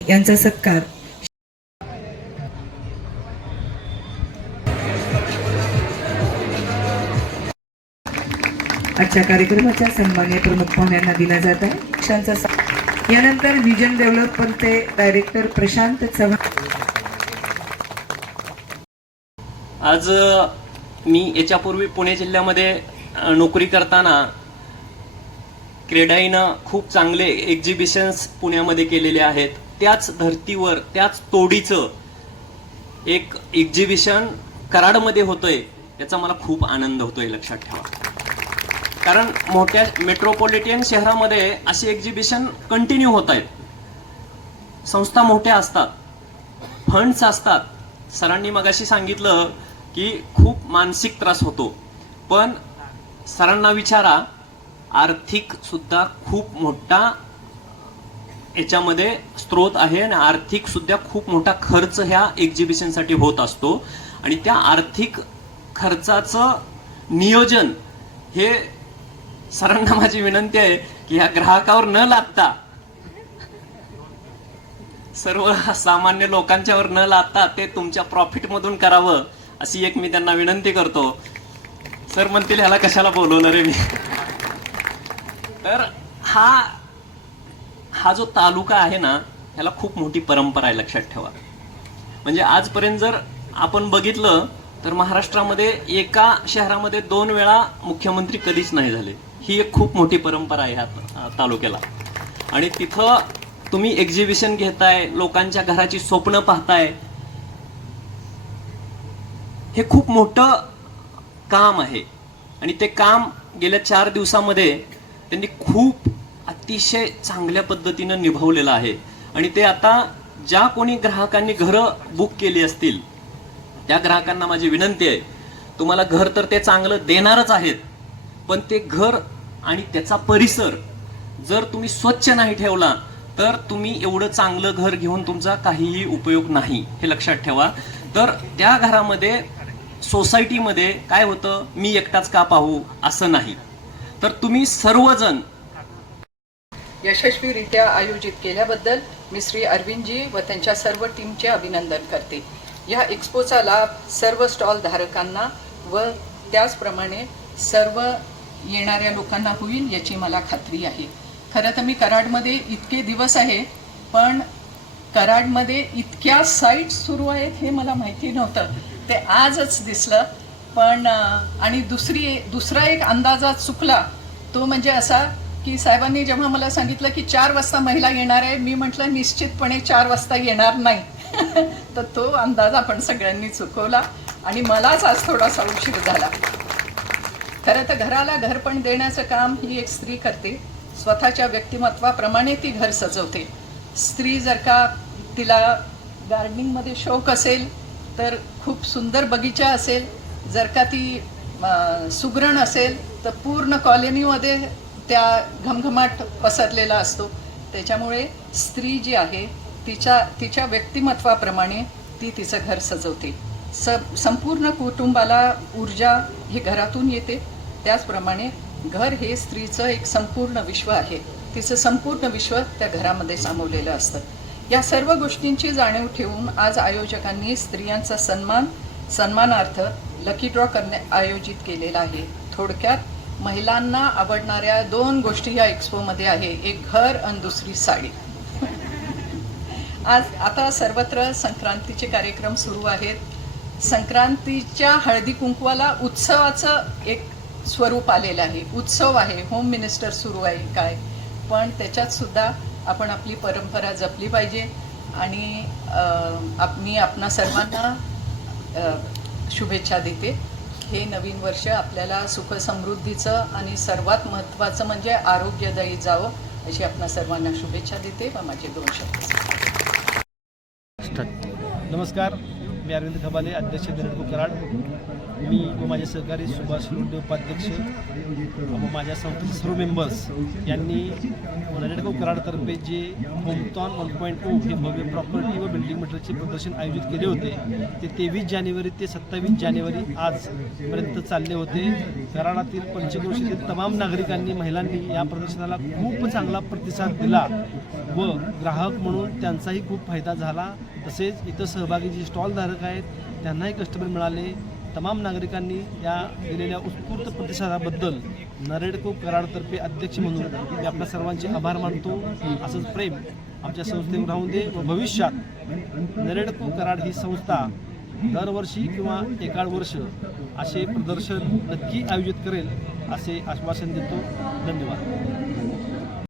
यांचा सत्कार. आजच्या कार्यक्रमाच्या सन्मान्य प्रमुख पाहुण्यांना दिला जात आहे. पक्षांचा यानंतर व्हिजन डेव्हलपमेंटचे डायरेक्टर प्रशांत चव्हाण. आज मी याच्यापूर्वी पुणे जिल्ह्यामध्ये नोकरी करताना क्रेडाईनं खूप चांगले एक्झिबिशन्स पुण्यामध्ये केलेले आहेत. त्याच धर्तीवर त्याच तोडीचं एक एक्झिबिशन कराडमध्ये होतंय. याचा मला खूप आनंद होतोय लक्षात ठेवा. कारण मोठ्या मेट्रोपॉलिटन शहरामध्ये अशी एक्झिबिशन कंटिन्यू होत आहेत संस्था मोठ्या असतात. फंड्स असतात. सरांनी मगाशी सांगितलं की खूप मानसिक त्रास होतो. पण सरांना विचारा आर्थिक सुद्धा खूप मोठा याच्यामध्ये स्रोत आहे आणि आर्थिक सुद्धा खूप मोठा खर्च ह्या एक्झिबिशनसाठी होत असतो. आणि त्या आर्थिक खर्चाचं नियोजन हे सरांना माझी विनंती आहे की ह्या ग्राहकावर न लादता सर्व सामान्य लोकांच्यावर न लादता ते तुमच्या प्रॉफिट मधून करावं अशी एक मी त्यांना विनंती करतो. सर म्हणतील ह्याला कशाला बोलवलं रे मी? तर हा हा जो तालुका आहे ना ह्याला खूप मोठी परंपरा आहे लक्षात ठेवा. म्हणजे आजपर्यंत जर आपण बघितलं तर महाराष्ट्रामध्ये एका शहरामध्ये दोन वेळा मुख्यमंत्री कधीच नाही झाले. ही एक खूप मोठी परंपरा आहे ह्या तालुक्याला. आणि तिथं तुम्ही एक्झिबिशन घेताय लोकांच्या घराची स्वप्न पाहताय. हे खूप मोठं काम आहे. आणि ते काम गेल्या चार दिवसामध्ये त्यांनी खूप अतिशय चांगल्या पद्धतीनं निभावलेलं आहे. आणि ते आता ज्या कोणी ग्राहकांनी घरं बुक केली असतील त्या ग्राहकांना माझी विनंती आहे तुम्हाला घर तर ते चांगलं देणारच आहेत पण ते घर आणि त्याचा परिसर जर तुम्ही स्वच्छ नाही ठेवला तर तुम्ही एवढं चांगलं घर घेऊन तुमचा काहीही उपयोग नाही हे लक्षात ठेवा. तर त्या घरामध्ये सोसायटीमध्ये काय होतं? मी एकटाच का पाहू? असं नाही. तर तुम्ही सर्वजण यशस्वीरित्या आयोजित केल्याबद्दल मी श्री अरविंदजी व त्यांच्या सर्व टीमचे अभिनंदन करते. या एक्स्पोचा लाभ सर्व स्टॉल धारकांना व त्याचप्रमाणे सर्व येणाऱ्या लोकांना होईल याची मला खात्री आहे. खरं तर मी कराडमध्ये इतके दिवस आहे पण कराडमध्ये इतक्या साईट्स सुरू आहेत हे मला माहिती नव्हतं. ते आजच दिसलं. पण आणि दुसरी दुसरा एक अंदाजा चुकला. तो म्हणजे असा की साहेबांनी जेव्हा मला सांगितलं की चार वाजता महिला येणार आहे मी म्हटलं निश्चितपणे चार वाजता येणार नाही. तर तो अंदाज आपण सगळ्यांनी चुकवला आणि मलाच आज थोडासा उशीर झाला. खरं तर घराला घरपण देण्याचं काम ही एक स्त्री करते. स्वतःच्या व्यक्तिमत्वाप्रमाणे ती घर सजवते. स्त्री जर का तिला गार्डनिंगमध्ये शौक असेल तर खूप सुंदर बगीचा असेल जर का ती सुगरण असेल तर पूर्ण कॉलनीमध्ये त्या घमघमाट पसरलेला असतो. त्याच्यामुळे स्त्री जी आहे तिच्या तिच्या व्यक्तिमत्वाप्रमाणे ती तिचं घर सजवते. स संपूर्ण कुटुंबाला ऊर्जा ही घरातून येते. त्याचप्रमाणे घर हे स्त्रीचं एक संपूर्ण विश्व आहे. तिचं संपूर्ण विश्व त्या घरामध्ये सामावलेलं असतं. या सर्व गोष्टींची जाणीव ठेवून आज आयोजकांनी स्त्रियांचा सन्मान सन्मानार्थ लकी ड्रॉ करणे आयोजित केलेला आहे. थोडक्यात महिलांना आवडणाऱ्या दोन गोष्टी या एक्स्पोमध्ये आहे. एक घर आणि दुसरी साडी. आज आता सर्वत्र संक्रांतीचे कार्यक्रम सुरू आहेत. संक्रांतीच्या हळदी कुंकवाला उत्सवाचं एक स्वरूप आलेलं आहे. उत्सव आहे. होम मिनिस्टर सुरू आहे काय? पण त्याच्यात सुद्धा आपण आपली परंपरा जपली पाहिजे. आणि मी आपणा सर्वांना शुभेच्छा देते. हे नवीन वर्ष आपल्याला सुखसमृद्धीचं आणि सर्वात महत्त्वाचं म्हणजे आरोग्यदायी जावं अशी आपणा सर्वांना शुभेच्छा देते व माझे दोन शब्द नमस्कार. मी अरविंद खबाले अध्यक्ष दरेडको कराड मी व माझे सहकारी सुभाष लोंढे उपाध्यक्ष व माझ्या संस्थेचे सर्व मेंबर्स यांनी दरेडको कराडतर्फे जे होमटॉन वन पॉईंट ओ हे भव्य प्रॉपर्टी व बिल्डिंग मटेरियलचे प्रदर्शन आयोजित केले होते ते तेवीस जानेवारी ते सत्तावीस जानेवारी आजपर्यंत चालले होते. कराडातील पंचक्रोशीतील तमाम नागरिकांनी महिलांनी या प्रदर्शनाला खूप चांगला प्रतिसाद दिला व ग्राहक म्हणून त्यांचाही खूप फायदा झाला. तसेच इथं सहभागी जे स्टॉलधारक आहेत त्यांनाही कस्टमर मिळाले. तमाम नागरिकांनी या दिलेल्या उत्स्फूर्त प्रतिसादाबद्दल नरेडको कराडतर्फे अध्यक्ष म्हणून मी आपल्या सर्वांचे आभार मानतो. असंच प्रेम आमच्या संस्थेवर राहून दे. व भविष्यात नरेडको कराड ही संस्था दरवर्षी किंवा एकाड वर्ष असे प्रदर्शन नक्की आयोजित करेल असे आश्वासन देतो. धन्यवाद.